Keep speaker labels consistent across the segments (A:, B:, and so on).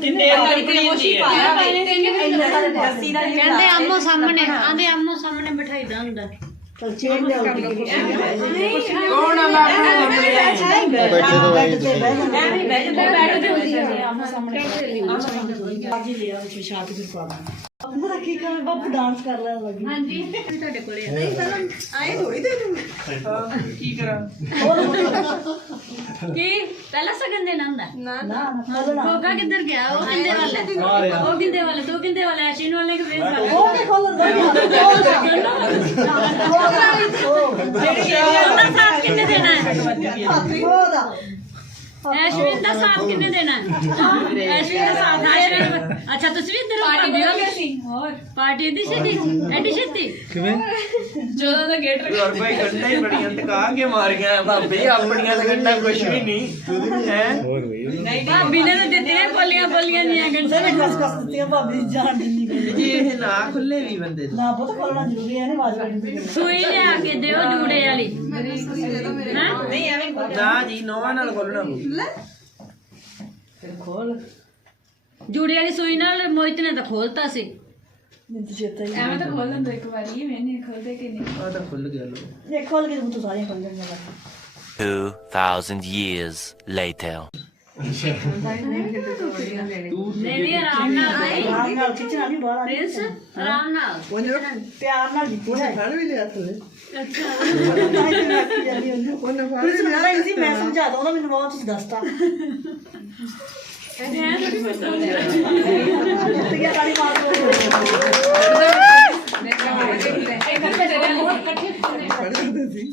A: ਕਿੰਨੇ ਅੰਦਰ ਪ੍ਰੀਤੀ ਕਹਿੰਦੇ ਆਮੋ ਸਾਹਮਣੇ ਆਂਦੇ ਆਮੋ ਸਾਹਮਣੇ ਬਿਠਾਈਦਾ ਹੁੰਦਾ
B: ਕੋਣ ਆ ਮਾਰਨਾ ਬੈਠ ਜਾ
A: ਬੈਠ ਜਾ ਬੈਠ ਜਾ ਸਾਹਮਣੇ ਅੱਜ ਲਿਆ ਵਿੱਚ ਛਾਕ ਦੇ ਪਾ ਦਾਂ ਅੰਦਰ ਕੀ ਕਰ ਬੱਬ ਡਾਂਸ ਕਰ ਲੈ ਲੱਗੀ ਹਾਂਜੀ
C: ਤੁਹਾਡੇ ਕੋਲੇ ਨਹੀਂ ਪਹਿਲਾਂ ਆਏ ਥੋੜੀ ਦੇ ਦੂੰ ਕੀ ਕਰਾਂ ਕੀ ਪਹਿਲਾਂ ਸਗਨ ਦੇ ਨੰਦ ਨਾ ਨਾ ਕੋਕਾ ਕਿੱਧਰ ਗਿਆ ਉਹ ਕਿੰਦੇ ਵਾਲੇ ਉਹ ਕਿੰਦੇ ਵਾਲੇ ਤੂੰ ਕਿੰਦੇ ਵਾਲੇ ਅਸ਼ੀਨ ਵਾਲੇ ਕੇ ਫੇਸ ਵਾਲੇ ਉਹ ਕੇ ਖੋਲ ਦੋ ਉਹ ਕੇ ਖੋਲ ਦੋ ਜਿਹੜੀ ਇਹਦਾ ਸਾਥ ਕਿੰਨੇ ਦੇਣਾ ਹੈ ਬਹੁਤ ਆ ਐਸ਼ਵਿਨ ਦਾ ਸਾਥ ਕਿੰਨੇ ਦੇਣਾ ਹੈ ਐਸ਼ਵਿਨ ਦਾ ਸਾਥ ਆਇਆ ਅੱਛਾ ਤੁਸੀਂ ਵੀ ਇੱਧਰ ਪਾਰਟੀ ਦਿਓਗੇ ਹੋਰ ਪਾਰਟੀ ਦੀ ਸੀ ਐਡੀ ਛੱਤੀ
B: ਕਿਵੇਂ ਜਦੋਂ ਦਾ ਗੇਟ ਰੱਖਿਆ ਕੋਈ ਘੰਟਾ ਹੀ ਬੜੀ ਬੜੀਆਂ ਟਕਾ ਕੇ ਮਾਰੀਆਂ ਭਾਬੀ ਆਪਣੀਆਂ ਦਾ ਘੰਟਾ ਕੁਝ ਵੀ ਨਹੀਂ ਹੈ
C: ਨਹੀਂ ਭਾਬੀ ਨੇ ਤਾਂ ਦਿੱਤੀਆਂ ਬੋਲੀਆਂ ਬੋਲੀਆਂ ਨਹੀਂ ਆ ਘੰਟਾ ਵੀ ਖਸ ਖਸ
B: ਦਿੱਤੀਆਂ ਭਾਬੀ ਜਾਨ ਨਹੀਂ ਖੁੱਲੇ ਵੀ ਬੰਦੇ ਨਾ ਪੁੱਤ ਖੋਲਣਾ
C: ਜ਼ਰੂਰੀ ਹੈ ਨਾ ਵਾਜਵਾ ਸੂਈ ਲਿਆ ਕੇ ਦਿਓ ਜੂੜੇ
B: ਵਾਲੀ ਨਾ ਜੀ ਨੌਵਾਂ ਨਾਲ ਖੋਲਣਾ
C: ਖੋਲ ਜੂੜੇ ਵਾਲੀ ਸੂਈ ਨਾਲ ਮੋਹਿਤ ਨੇ ਤਾਂ ਖੋਲਤਾ ਸੀ ਮੈਂ ਤੇ ਚੇਤਾ ਹੀ ਆ ਮੈਂ ਤਾਂ ਖੋਲ ਲੰਦਾ ਇੱਕ ਵਾਰੀ ਮੈਂ ਨਹੀਂ ਖੋਲਦੇ ਕਿ ਨਹੀਂ ਉਹ ਤਾਂ ਖੁੱਲ ਗਿਆ
A: ਲੋ ਇਹ ਖੋਲ ਕੇ ਤੂੰ ਸਾਰੇ ਖੋਲ ਲੈਂਦਾ
D: 2000 years
C: later ਨੇ ਵੀ ਆਰਾਮ ਨਾਲ ਨਹੀਂ ਆਉਂਦੇ ਰਾਮ ਨਾਲ ਚਿੱਚੀ ਨਾਲ ਵੀ
A: ਬਹੁਤ ਆਉਂਦੇ ਪਿਆਰ ਵੀ ਲਿਆ ਥੱਲੇ ਅੱਛਾ ਉਹਨਾਂ ਦਾ ਇਹ ਮੈਂ ਸਮਝਾ ਦਉਂਦਾ ਮੈਨੂੰ ਬਹੁਤ ਤੁਸੀਂ ਦੱਸਤਾ
C: ਇਹ
A: ਕਹਿੰਦੇ ਸੀ ਬਸ ਤੇ ਕੀ ਕਰੀ ਬਾਤ ਉਹ ਨੇ ਕਹਾਂ ਇਹ ਕਿਹਦੇ ਦੇ ਮੋਹ ਕੱਟੇ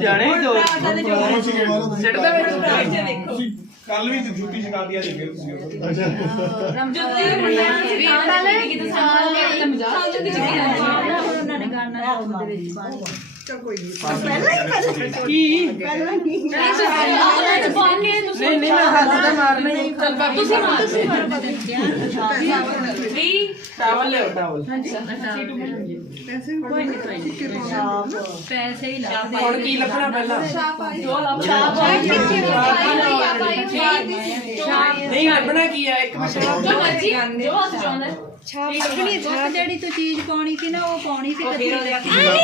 B: ਜਾਣੇ ਜੋਰ ਚੜਦਾ ਮੇਰੇ ਭਰਾ ਚ ਦੇਖੋ ਕੱਲ ਵੀ ਜੁੱਤੀ ਛਕਾਦੀਆਂ ਦੇ ਗਏ ਤੁਸੀਂ
C: ਰਮਜੋਤ ਜੀ ਮੁੰਡਿਆਂ ਨੂੰ ਵੀ ਕੱਲ ਕਿ ਤੁਸੀਂ ਸੰਭਾਲ ਕੇ ਤੇ ਮਜ਼ਾਕ ਚੱਲ ਜੁੱਤੀ
A: ਛਕਾਉਣਾ ਉਹਨਾਂ ਨੇ ਗਾਣਾ ਉਹਦੇ
C: ਵਿੱਚ ਪਾਣੀ सिस्टम को ये पहले ही पहले ही पहले ही पहले ही पहले ही नहीं नहीं मैं हाथ से मारने ही कर पा तू सी मार तू
B: मार पड़ेगी टावल ले टावल
C: पैसे कोई नहीं पैसा पैसे ही लाओ और
B: की लफड़ा पहला
C: शाह पाई जो लाओ शाह
B: पाई नहीं हटना किया एक मशाला
C: जो मर्जी जो आप चाहो ना ਛਾਪ ਲੱਗਣੀ ਬਸ ਜਿਹੜੀ ਤੂੰ ਚੀਜ਼ ਪਾਉਣੀ ਸੀ ਨਾ ਉਹ ਪਾਉਣੀ ਸੀ ਕਦੀ ਨਹੀਂ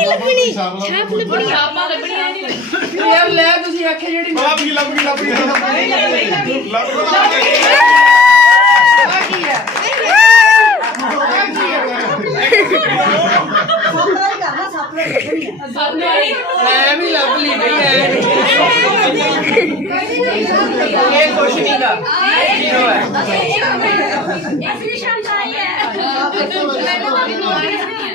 C: ਲੱਗਣੀ ਛਾਪ ਲੱਗਣੀ ਛਾਪ ਲੱਗਣੀ
B: ਨਹੀਂ ਯਾਰ ਲੈ ਤੁਸੀਂ ਆਖੇ ਜਿਹੜੀ ਛਾਪ ਵੀ ਨਹੀਂ ਲੱਗਣੀ ਲੱਗਣੀ ਆ ਕੀ ਹੈ
A: ਆ
C: ਕੀ ਹੈ ਫੋਟੋ ਕਰਨਾ ਛਾਪ ਲੱਗਣੀ ਮੈਂ ਵੀ ਲੱਗ ਨਹੀਂ ਐ
B: ਇਹ ਕੁਛ ਨਹੀਂਗਾ ਜੀਰੋ ਹੈ ਇਹ ਫਿਨਿਸ਼ 对对对对对对。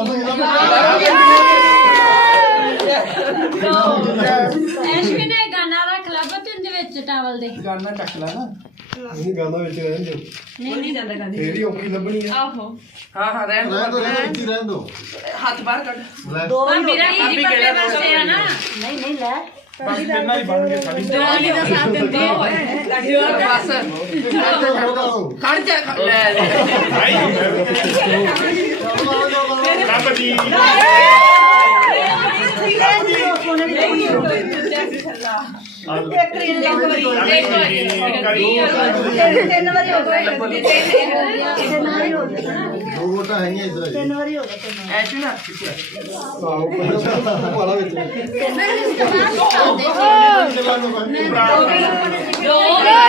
B: ਕਿੰਨਾ ਹੀ ਬਣ ਗਿਆ
C: ਸਾਡੀ ਦੋ ਵਾਲੀ ਦਾ ਸਾਥ ਦਿੰਦੇ ਹੋਏ
B: ਲੱਗਿਓ ਬਸ ਖੜ ਜਾ ਲੈ ਲੈ ਭਾਈ ਮੈਂ ਵੀ ਕਿਸੇ ਨੂੰ company.
C: ਤਿੰਨ ਵਾਰੀ ਹੋ ਗਿਆ
A: ਤਿੰਨ ਵਾਰੀ ਹੋ ਗਿਆ
C: ਐਸੀ ਨਾ
B: ਆਓ ਪਹਿਲਾਂ ਵਿੱਚ
C: ਦੋ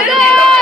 C: ਦੋ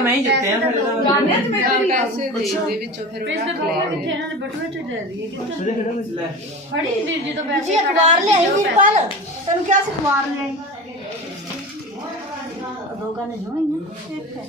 B: ਤਾਂ ਮੈਂ ਹੀ ਜਿੱਤਿਆ ਫਿਰ ਗਾਣੇ ਚ
C: ਮੇਰੇ ਵੀ ਪੈਸੇ ਦੇ ਦੇ ਵਿੱਚੋਂ ਫਿਰ ਪੈਸੇ ਬਾਹਰ ਕਿੱਥੇ ਇਹਨਾਂ ਦੇ ਬਟੂਏ ਚ ਦੇ ਦਈਏ
A: ਕਿੱਥੇ ਕਿਹੜਾ ਵਿੱਚ ਲੈ ਫੜੀ ਜੀ ਜੀ ਤਾਂ ਪੈਸੇ ਜੀ ਅਖਬਾਰ ਲਿਆਈ ਵੀਰ ਪਾਲ ਤੈਨੂੰ ਕਿਹਾ ਸੀ ਅਖਬਾਰ ਲਿਆਈ ਦੋ ਗਾਣੇ ਜੁਣੀਆਂ ਠੀਕ ਹੈ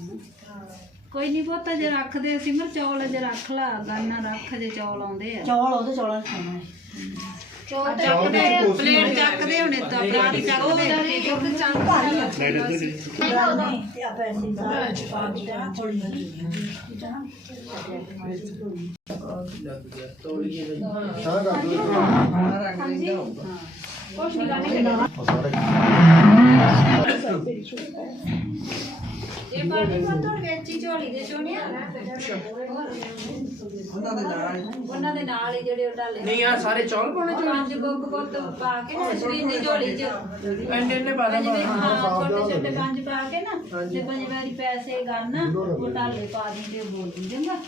C: ਕੋਈ ਨਹੀਂ ਬੋਤਾ ਜੇ ਰੱਖਦੇ ਸਿਮਰ ਚੌਲ ਜੇ ਰੱਖ ਲਾ ਗਾਨਾ ਰੱਖ ਜੇ ਚੌਲ ਆਉਂਦੇ ਆ ਚੌਲ
A: ਉਹਦੇ ਚੌਲ ਖਾਣਾ ਹੈ
C: ਚੌਥੇ ਪਲੇਟ ਚੱਕਦੇ ਹੁਣੇ ਤਾਂ ਪ੍ਰਾਣੀ ਚੱਕਦੇ ਨੇ ਇਹ ਆਪਾਂ ਸੀ ਬਾਹਰ ਚ ਪਾ ਦਿੱਤਾ ਥੋੜੀ ਜਿਹੀ ਜਾਨ ਕੁਝ ਨਹੀਂ ਕਰਦੇ ਤੋੜੀ ਜਿਹੀ ਸਾਰਾ
A: ਕੰਮ ਕੁਝ
B: ਨਹੀਂ
C: ਕਰਦੇ ਸਾਰੇ
A: ਚੌਲ
B: ਪਾਉਣੇ ਚਾਹੀਦੇ ਪੰਜ
C: ਗੁੱਗ ਪੁੱਤ ਪਾ ਕੇ ਨਾ ਸਰੀਰ ਦੀ ਝੋਲੀ ਚ ਐਂਡੇ ਨੇ ਪਾ ਦੇ ਛੋਟੇ ਛੋਟੇ ਪੰਜ ਪਾ ਕੇ ਨਾ ਤੇ ਪੰਜ ਵਾਰੀ ਪੈਸੇ ਗਾਣਾ ਉਹ ਢਾਲੇ ਪਾ ਦਿੰਦੇ ਬੋਲ ਦਿੰਦੇ ਨਾ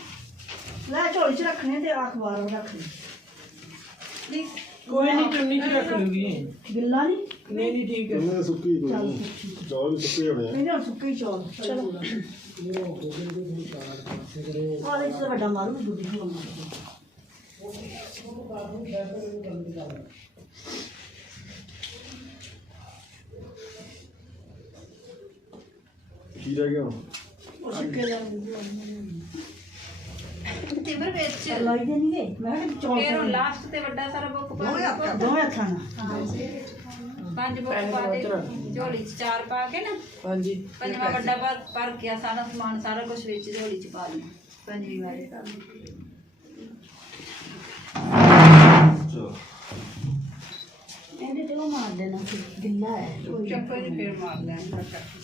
A: ਲੈ ਝੋਲੀ ਚ ਰੱਖਣੇ ਤੇ ਅਖਬਾਰ ਰੱਖਣੇ
B: ਨਹੀਂ ਕੋਈ ਨਹੀਂ ਤੁਮ ਨਹੀਂ ਕਰ ਸਕਦੀ ਗਿੱਲਾ
A: ਨਹੀਂ ਨਹੀਂ ਨਹੀਂ ਠੀਕ
B: ਹੈ ਸੁੱਕੀ ਚੌਲ ਚੌਲ
A: ਸੁੱਕੇ ਹੋਏ ਨਹੀਂ ਨਾ ਸੁੱਕੇ ਚੌਲ ਚਲੋ ਕਾਲੇ ਚ ਵੱਡਾ ਮਾਰੂ ਦੁੱਧ
B: ਹੋ ਗਿਆ ਕੀ ਰਹਿ ਗਿਆ
C: ਉਹ ਸੁੱਕੇ ਲੰਗੂ ਨਹੀਂ ਦਿਵਰ ਵਿੱਚ ਲਾਈ ਦੇਣਗੇ ਮੈਂ ਕਿਹਾ ਚੌਂਕ ਫਿਰ ਲਾਸਟ ਤੇ ਵੱਡਾ ਸਾਰਾ ਬੁੱਕ ਪਾ ਦੋ ਹੱਥਾਂ ਦੋ ਹੱਥਾਂ ਪੰਜ ਬੁੱਕ ਪਾ ਦੇ ਝੋਲੀ ਚ ਚਾਰ ਪਾ ਕੇ ਨਾ ਹਾਂਜੀ ਪੰਜਵਾਂ ਵੱਡਾ ਪਰ ਪਰ ਗਿਆ ਸਾਰਾ ਸਮਾਨ ਸਾਰਾ ਕੁਝ ਵਿੱਚ ਝੋਲੀ ਚ ਪਾ ਦੇ ਪੰਜਵੀਂ ਵਾਰੀ
A: ਕਰ ਇਹਦੇ ਤੇ ਮਾਰ ਦੇਣਾ ਗਿੱਲਾ ਹੈ ਚੱਪਲ
B: ਫੇਰ ਮਾਰ ਲੈਣਾ ਕਰਕੇ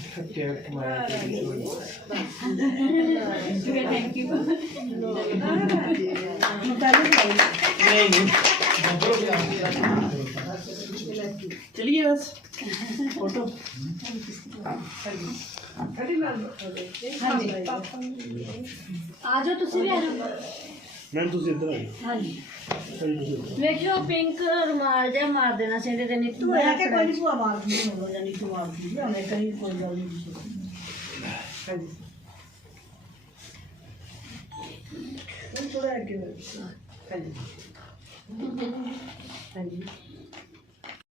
B: ਕੇਅਰ ਫਰਮਾਇਆ ਤੇ
C: ਜੀ ਥੈਂਕ ਯੂ
A: ਨਹੀਂ ਚਲਿਏ ਬਸ ਫੋਟੋ
C: ਖੜੀ ਨਾਲ ਆ ਜਾਓ ਤੁਸੀਂ ਵੀ ਆ ਜਾਓ
B: ਮੈਂ ਤੁਸੀਂ ਇੱਧਰ ਆਓ
C: ਹਾਂਜੀ ਵੇਖੋ ਪਿੰਕ ਰੁਮਾਲ ਜੇ ਮਾਰ ਦੇਣਾ ਸਿੰਦੇ ਤੇ ਨਿੱਤੂ
A: ਹੈ ਕਿ ਕੋਈ ਨਹੀਂ ਸੁਆ ਮਾਰ ਦੀ ਹੋ ਜਾਂ ਨਹੀਂ ਸੁਆ ਦੀ ਜਾਂ ਮੈਂ ਕਹੀਂ ਕੋਈ ਗੱਲ ਨਹੀਂ ਹਾਂਜੀ ਹੁਣ ਥੋੜਾ ਅੱਗੇ ਹਾਂਜੀ ਹਾਂਜੀ